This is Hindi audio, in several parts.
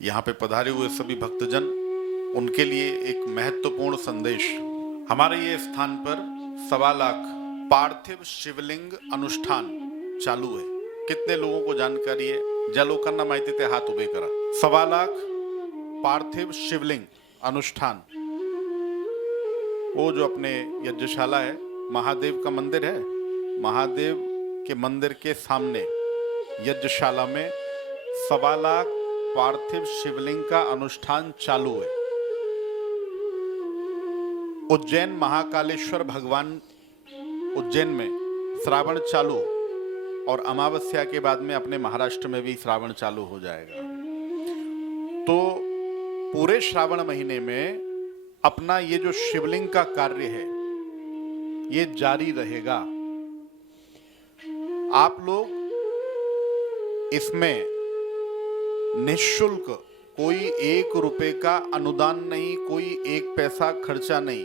यहाँ पे पधारे हुए सभी भक्तजन, उनके लिए एक महत्वपूर्ण संदेश। हमारे ये स्थान पर 1.25 लाख पार्थिव शिवलिंग अनुष्ठान चालू है। कितने लोगों को जानकारी है? ज्या लोकांना माहिती ते हात उभे करा। 1.25 लाख पार्थिव शिवलिंग अनुष्ठान। वो जो अपने यज्ञशाला है, महादेव का मंदिर है, महादेव के मंदिर के सामने यज्ञशाला में 1.25 लाख पार्थिव शिवलिंग का अनुष्ठान चालू है। उज्जैन महाकालेश्वर भगवान उज्जैन में श्रावण चालू और अमावस्या के बाद में अपने महाराष्ट्र में भी श्रावण चालू हो जाएगा। तो पूरे श्रावण महीने में अपना ये जो शिवलिंग का कार्य है ये जारी रहेगा। आप लोग इसमें निःशुल्क, कोई 1 रुपए का अनुदान नहीं, कोई 1 पैसा खर्चा नहीं,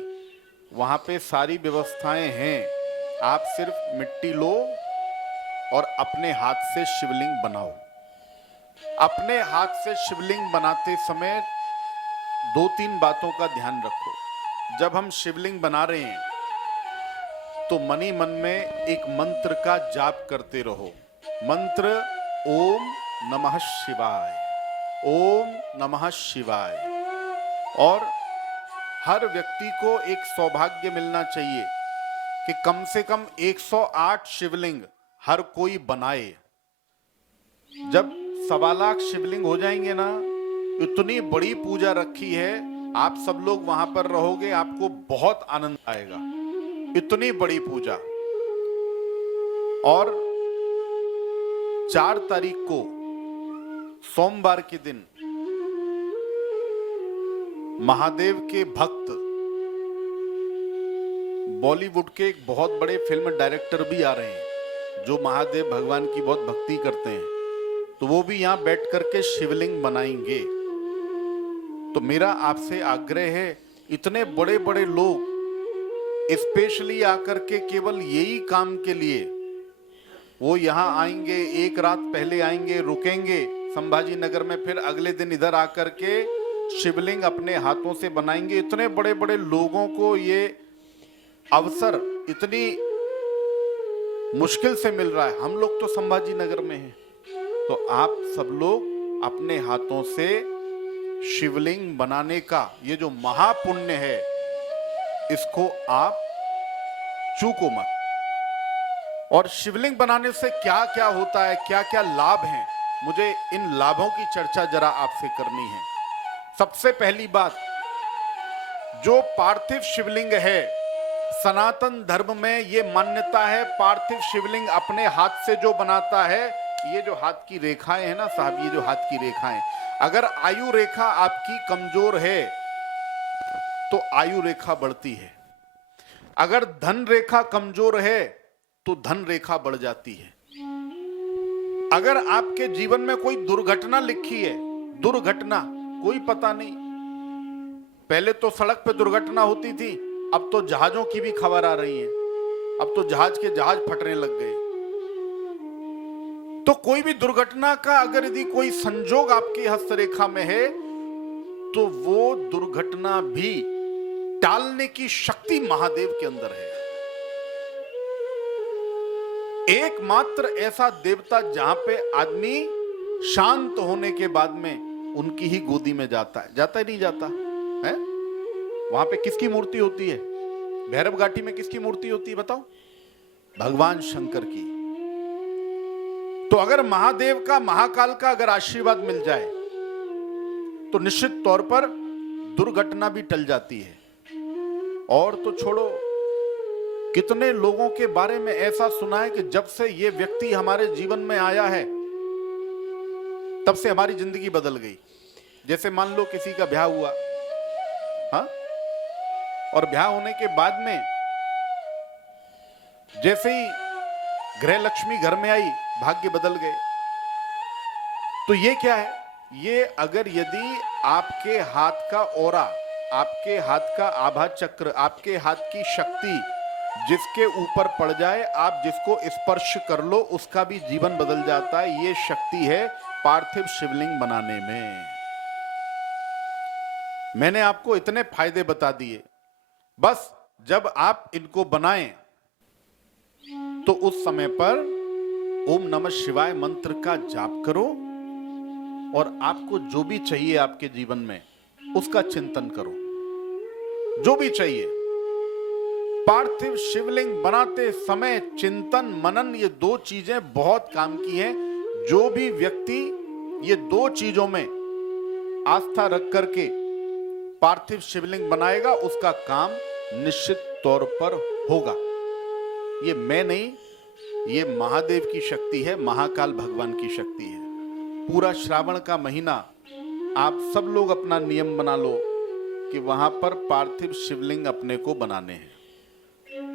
वहां पे सारी व्यवस्थाएं हैं। आप सिर्फ मिट्टी लो और अपने हाथ से शिवलिंग बनाओ। अपने हाथ से शिवलिंग बनाते समय 2-3 बातों का ध्यान रखो। जब हम शिवलिंग बना रहे हैं तो मनी मन में एक मंत्र का जाप करते रहो। मंत्र ओम नमः शिवाय, ओम नमः शिवाय। और हर व्यक्ति को एक सौभाग्य मिलना चाहिए कि कम से कम 108 शिवलिंग हर कोई बनाए। जब 1.25 लाख शिवलिंग हो जाएंगे ना, इतनी बड़ी पूजा रखी है, आप सब लोग वहां पर रहोगे, आपको बहुत आनंद आएगा। इतनी बड़ी पूजा। और 4 तारीख को सोमवार के दिन महादेव के भक्त, बॉलीवुड के एक बहुत बड़े फिल्म डायरेक्टर भी आ रहे हैं जो महादेव भगवान की बहुत भक्ति करते हैं, तो वो भी यहां बैठ करके शिवलिंग बनाएंगे। तो मेरा आपसे आग्रह है, इतने बड़े बड़े लोग स्पेशली आकर के केवल यही काम के लिए वो यहां आएंगे, 1 रात पहले आएंगे, रुकेंगे संभाजी नगर में, फिर अगले दिन इधर आकर के शिवलिंग अपने हाथों से बनाएंगे। इतने बड़े बड़े लोगों को ये अवसर इतनी मुश्किल से मिल रहा है। हम लोग तो संभाजी नगर में हैं, तो आप सब लोग अपने हाथों से शिवलिंग बनाने का ये जो महापुण्य है, इसको आप चूको मत। और शिवलिंग बनाने से क्या क्या होता है, क्या क्या लाभ हैं, मुझे इन लाभों की चर्चा जरा आपसे करनी है। सबसे पहली बात, जो पार्थिव शिवलिंग है, सनातन धर्म में ये मान्यता है, पार्थिव शिवलिंग अपने हाथ से जो बनाता है, ये जो हाथ की रेखाएं है ना साहब, ये जो हाथ की रेखाएं, अगर आयु रेखा आपकी कमजोर है तो आयु रेखा बढ़ती है। अगर धन रेखा कमजोर है तो धन रेखा बढ़ जाती है। अगर आपके जीवन में कोई दुर्घटना लिखी है, दुर्घटना कोई पता नहीं, पहले तो सड़क पे दुर्घटना होती थी, अब तो जहाजों की भी खबर आ रही है, अब तो जहाज के जहाज फटने लग गए। तो कोई भी दुर्घटना का अगर यदि कोई संजोग आपकी हस्तरेखा में है तो वो दुर्घटना भी टालने की शक्ति महादेव के अंदर है। एकमात्र ऐसा देवता जहां पे आदमी शांत होने के बाद में उनकी ही गोदी में जाता है। जाता ही नहीं जाता है? वहां पे किसकी मूर्ति होती है? भैरव घाटी में किसकी मूर्ति होती है बताओ? भगवान शंकर की। तो अगर महादेव का, महाकाल का अगर आशीर्वाद मिल जाए तो निश्चित तौर पर दुर्घटना भी टल जाती है। और तो छोड़ो, कितने लोगों के बारे में ऐसा सुना है कि जब से ये व्यक्ति हमारे जीवन में आया है तब से हमारी जिंदगी बदल गई। जैसे मान लो किसी का ब्याह हुआ, हाँ, और ब्याह होने के बाद में जैसे ही गृह लक्ष्मी घर में आई, भाग्य बदल गए। तो ये क्या है? ये अगर यदि आपके हाथ का ओरा, आपके हाथ का आभा चक्र, आपके हाथ की शक्ति जिसके ऊपर पड़ जाए, आप जिसको स्पर्श कर लो, उसका भी जीवन बदल जाता है। ये शक्ति है पार्थिव शिवलिंग बनाने में। मैंने आपको इतने फायदे बता दिए, बस जब आप इनको बनाएं तो उस समय पर ओम नमः शिवाय मंत्र का जाप करो और आपको जो भी चाहिए आपके जीवन में उसका चिंतन करो। जो भी चाहिए, पार्थिव शिवलिंग बनाते समय चिंतन मनन, ये दो चीजें बहुत काम की हैं। जो भी व्यक्ति ये दो चीजों में आस्था रख करके पार्थिव शिवलिंग बनाएगा उसका काम निश्चित तौर पर होगा। ये मैं नहीं, ये महादेव की शक्ति है, महाकाल भगवान की शक्ति है। पूरा श्रावण का महीना आप सब लोग अपना नियम बना लो कि वहां पर पार्थिव शिवलिंग अपने को बनाने हैं।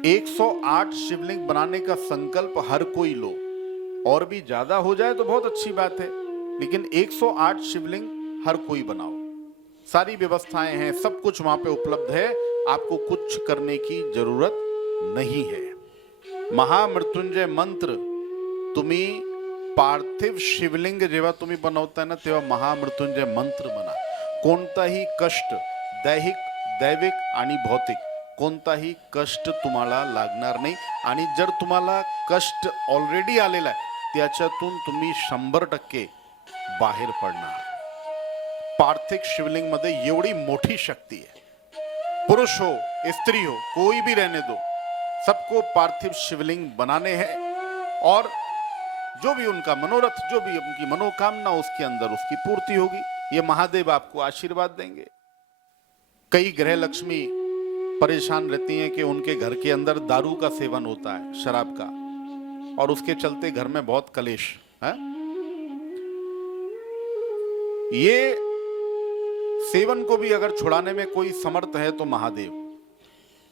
108 शिवलिंग बनाने का संकल्प हर कोई लो, और भी ज्यादा हो जाए तो बहुत अच्छी बात है, लेकिन 108 शिवलिंग हर कोई बनाओ। सारी व्यवस्थाएं हैं, सब कुछ वहां पे उपलब्ध है, आपको कुछ करने की जरूरत नहीं है। महामृत्युंजय मंत्र तुम्ही पार्थिव शिवलिंग जेव्हा तुम्ही बनवताय ना तेव्हा महामृत्युंजय मंत्र म्हणा। कोणताही कष्ट दैहिक, दैविक आणि भौतिक कोणताही कष्ट तुम्हाला लागणार नाही, आणि जर तुम्हाला कष्ट ऑलरेडी आलेला आहे त्याच्यातून तुम्ही 100% बाहेर पडणार। पार्थिव शिवलिंग मध्ये एवढी मोठी शक्ति है, पुरुष हो स्त्री हो कोई भी रहने दो, सबको पार्थिव शिवलिंग बनाने हैं और जो भी उनका मनोरथ, जो भी उनकी मनोकामना उसके अंदर उसकी पूर्ति होगी। ये महादेव आपको आशीर्वाद देंगे। कई ग्रह लक्ष्मी परेशान रहती हैं कि उनके घर के अंदर दारू का सेवन होता है, शराब का, और उसके चलते घर में बहुत कलेश है। ये सेवन को भी अगर छुड़ाने में कोई समर्थ है तो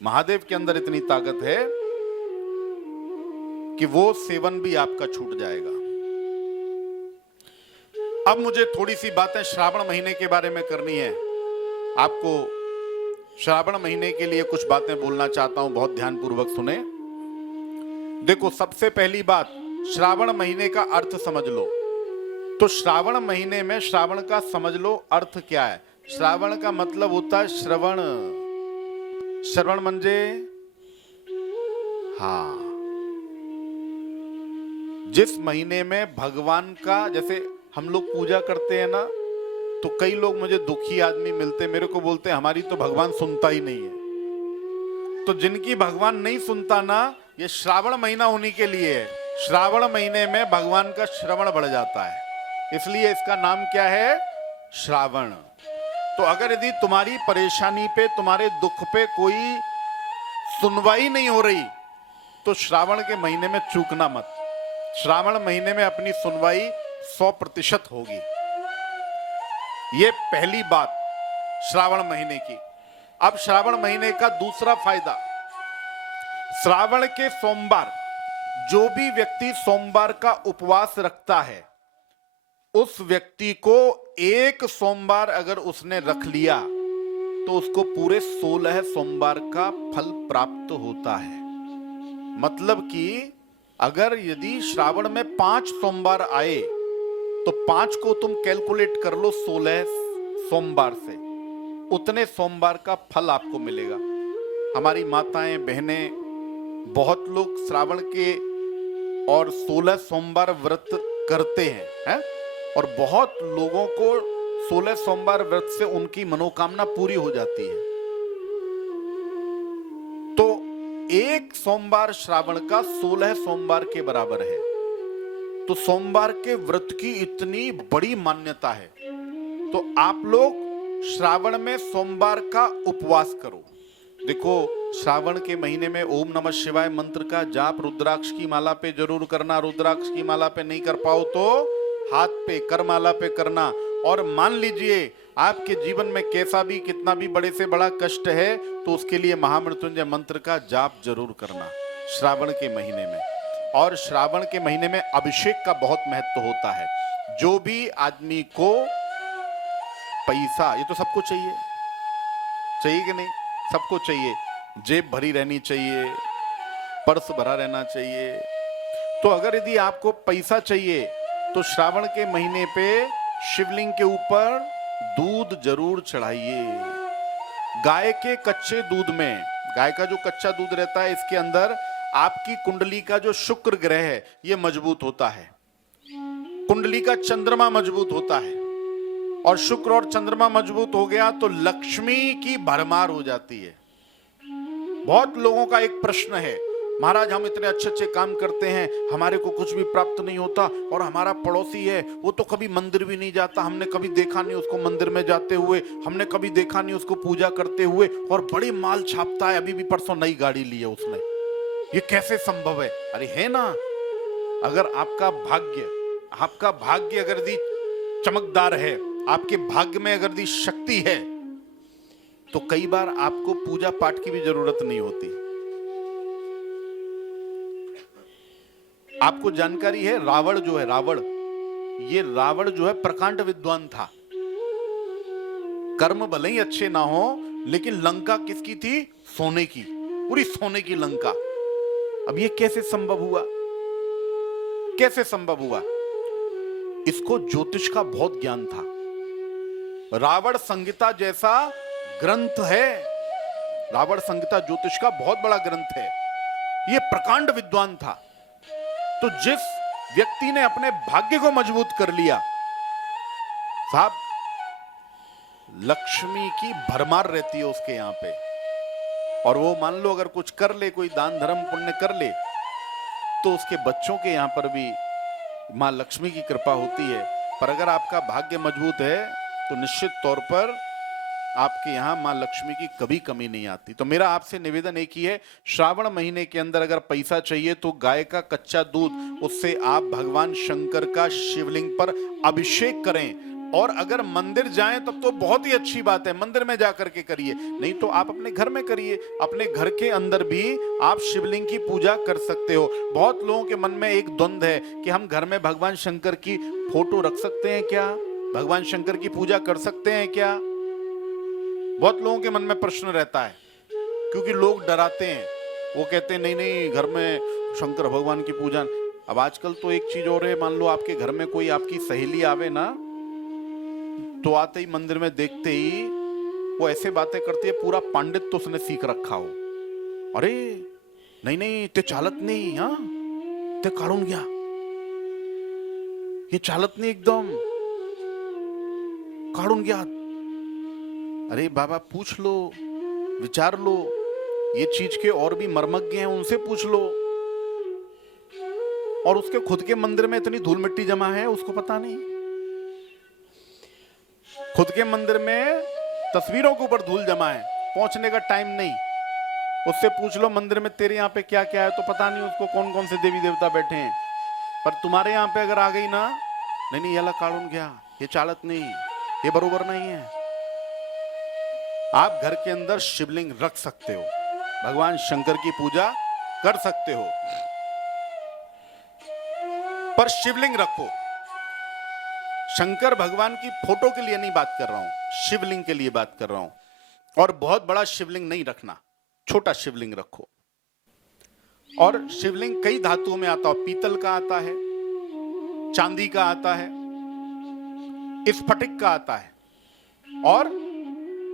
महादेव के अंदर इतनी ताकत है कि वो सेवन भी आपका छूट जाएगा। अब मुझे थोड़ी सी बातें श्रावण महीने के बारे में करनी है। आपको श्रावण महीने के लिए कुछ बातें बोलना चाहता हूं, बहुत ध्यानपूर्वक सुने। देखो, सबसे पहली बात, श्रावण महीने का अर्थ समझ लो। तो श्रावण महीने में श्रावण का समझ लो अर्थ क्या है। श्रावण का मतलब होता है श्रवण। श्रवण म्हणजे हाँ, जिस महीने में भगवान का, जैसे हम लोग पूजा करते हैं ना, तो कई लोग मुझे दुखी आदमी मिलते, मेरे को बोलते हैं हमारी तो भगवान सुनता ही नहीं है। तो जिनकी भगवान नहीं सुनता ना, ये श्रावण महीना होने के लिए है। श्रावण महीने में भगवान का श्रवण बढ़ जाता है, इसलिए इसका नाम क्या है, श्रावण। तो अगर यदि तुम्हारी परेशानी पे, तुम्हारे दुख पे कोई सुनवाई नहीं हो रही तो श्रावण के महीने में चूकना मत। श्रावण महीने में अपनी सुनवाई 100% होगी। ये पहली बात श्रावण महीने की। अब श्रावण महीने का दूसरा फायदा, श्रावण के सोमवार, जो भी व्यक्ति सोमवार का उपवास रखता है उस व्यक्ति को एक सोमवार अगर उसने रख लिया तो उसको पूरे 16 सोमवार का फल प्राप्त होता है। मतलब कि अगर यदि श्रावण में 5 सोमवार आए तो 5 को तुम कैलकुलेट कर लो 16 सोमवार से, उतने सोमवार का फल आपको मिलेगा। हमारी माताएं बहनें, बहुत लोग श्रावण के और 16 सोमवार व्रत करते हैं, और बहुत लोगों को 16 सोमवार व्रत से उनकी मनोकामना पूरी हो जाती है। तो एक सोमवार श्रावण का 16 सोमवार के बराबर है। तो सोमवार के व्रत की इतनी बड़ी मान्यता है। तो आप लोग श्रावण में सोमवार का उपवास करो। देखो, श्रावण के महीने में ओम नमः शिवाय मंत्र का जाप रुद्राक्ष की माला पे जरूर करना। रुद्राक्ष की माला पे नहीं कर पाओ तो हाथ पे, करमाला पे करना। और मान लीजिए आपके जीवन में कैसा भी, कितना भी बड़े से बड़ा कष्ट है तो उसके लिए महामृत्युंजय मंत्र का जाप जरूर करना श्रावण के महीने में। और श्रावण के महीने में अभिषेक का बहुत महत्व होता है। जो भी आदमी को पैसा, ये तो सबको चाहिए, चाहिए कि नहीं, सबको चाहिए। जेब भरी रहनी चाहिए, पर्स भरा रहना चाहिए। तो अगर यदि आपको पैसा चाहिए तो श्रावण के महीने पे शिवलिंग के ऊपर दूध जरूर चढ़ाइए। गाय के कच्चे दूध में, गाय का जो कच्चा दूध रहता है, इसके अंदर आपकी कुंडली का जो शुक्र ग्रह है ये मजबूत होता है, कुंडली का चंद्रमा मजबूत होता है, और शुक्र और चंद्रमा मजबूत हो गया तो लक्ष्मी की भरमार हो जाती है। बहुत लोगों का एक प्रश्न है, महाराज हम इतने अच्छे अच्छे काम करते हैं, हमारे को कुछ भी प्राप्त नहीं होता, और हमारा पड़ोसी है वो तो कभी मंदिर भी नहीं जाता, हमने कभी देखा नहीं उसको मंदिर में जाते हुए, हमने कभी देखा नहीं उसको पूजा करते हुए, और बड़ी माल छापता है, अभी भी परसों नई गाड़ी ली है उसने, ये कैसे संभव है? अरे है ना, अगर आपका भाग्य अगर दी चमकदार है, आपके भाग्य में अगर दी शक्ति है, तो कई बार आपको पूजा पाठ की भी जरूरत नहीं होती। आपको जानकारी है, रावण जो है प्रकांड विद्वान था, कर्म भले ही अच्छे ना हो, लेकिन लंका किसकी थी? सोने की, पूरी सोने की लंका। अब ये कैसे संभव हुआ? इसको ज्योतिष का बहुत ज्ञान था। रावण संहिता जैसा ग्रंथ है, रावण संहिता ज्योतिष का बहुत बड़ा ग्रंथ है, ये प्रकांड विद्वान था। तो जिस व्यक्ति ने अपने भाग्य को मजबूत कर लिया, साहब लक्ष्मी की भरमार रहती है उसके यहां पे, और वो मान लो अगर कुछ कर ले, कोई दान धर्म पुण्य कर ले, तो उसके बच्चों के यहां पर भी मां लक्ष्मी की कृपा होती है। पर अगर आपका भाग्य मजबूत है तो निश्चित तौर पर आपके यहां मां लक्ष्मी की कभी कमी नहीं आती। तो मेरा आपसे निवेदन एक ही है, श्रावण महीने के अंदर अगर पैसा चाहिए तो गाय का कच्चा दूध, उससे आप भगवान शंकर का शिवलिंग पर अभिषेक करें। और अगर मंदिर जाएं तब तो बहुत ही अच्छी बात है, मंदिर में जाकर के करिए, नहीं तो आप अपने घर में करिए। अपने घर के अंदर भी आप शिवलिंग की पूजा कर सकते हो। बहुत लोगों के मन में एक द्वंद है कि हम घर में भगवान शंकर की फोटो रख सकते हैं क्या, भगवान शंकर की पूजा कर सकते हैं क्या? बहुत लोगों के मन में प्रश्न रहता है, क्योंकि लोग डराते हैं, वो कहते हैं नहीं घर में शंकर भगवान की पूजा। अब आजकल तो एक चीज और है, मान लो आपके घर में कोई आपकी सहेली आवे ना, तो आते ही मंदिर में देखते ही वो ऐसे बातें करती है, पूरा पांडित तो उसने सीख रखा हो। अरे नहीं ते चालत नहीं, हाँ ते काढून गया, ये चालत नहीं, एकदम काढून गया। अरे बाबा पूछ लो, विचार लो, ये चीज के और भी मर्मज्ञ हैं, उनसे पूछ लो। और उसके खुद के मंदिर में इतनी धूल मिट्टी जमा है, उसको पता नहीं। खुद के मंदिर में तस्वीरों के ऊपर धूल जमा है, पहुंचने का टाइम नहीं। उससे पूछ लो मंदिर में तेरे यहाँ पे क्या क्या है, तो पता नहीं उसको कौन कौन से देवी देवता बैठे हैं। पर तुम्हारे यहाँ पे अगर आ गई ना, नहीं याला काढून गया, ये चालत नहीं, ये बरोबर नहीं है। आप घर के अंदर शिवलिंग रख सकते हो, भगवान शंकर की पूजा कर सकते हो, पर शिवलिंग रखो। शंकर भगवान की फोटो के लिए नहीं बात कर रहा हूं, शिवलिंग के लिए बात कर रहा हूं। और बहुत बड़ा शिवलिंग नहीं रखना, छोटा शिवलिंग रखो। और शिवलिंग कई धातुओं में आता है, पीतल का आता है, चांदी का आता है, स्फटिक का आता है, और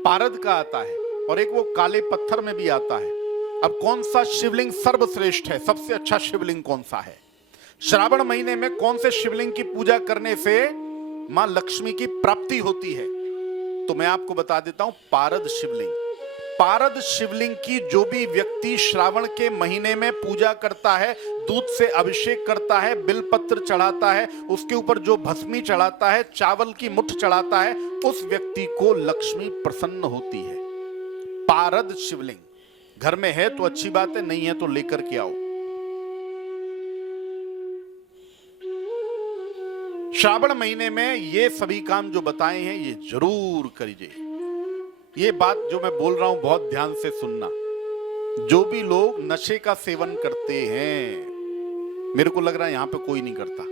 पारद का आता है, और एक वो काले पत्थर में भी आता है। अब कौन सा शिवलिंग सर्वश्रेष्ठ है, सबसे अच्छा शिवलिंग कौन सा है? श्रावण महीने में कौन से शिवलिंग की पूजा करने से मां लक्ष्मी की प्राप्ति होती है? तो मैं आपको बता देता हूं, पारद शिवलिंग। पारद शिवलिंग की जो भी व्यक्ति श्रावण के महीने में पूजा करता है, दूध से अभिषेक करता है, बिलपत्र चढ़ाता है, उसके ऊपर जो भस्मी चढ़ाता है, चावल की मुठ चढ़ाता है, उस व्यक्ति को लक्ष्मी प्रसन्न होती है। पारद शिवलिंग घर में है तो अच्छी बात है, नहीं है तो लेकर के आओ। श्रावण महीने में ये सभी काम जो बताए हैं ये जरूर करिए। ये बात जो मैं बोल रहा हूं बहुत ध्यान से सुनना। जो भी लोग नशे का सेवन करते हैं, मेरे को लग रहा है यहां पे कोई नहीं करता,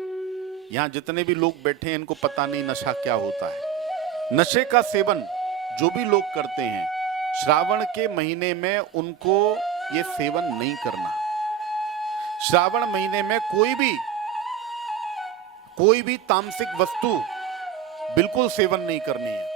यहां जितने भी लोग बैठे हैं इनको पता नहीं नशा क्या होता है। नशे का सेवन जो भी लोग करते हैं, श्रावण के महीने में उनको ये सेवन नहीं करना। श्रावण महीने में कोई भी तामसिक वस्तु बिल्कुल सेवन नहीं करनी है।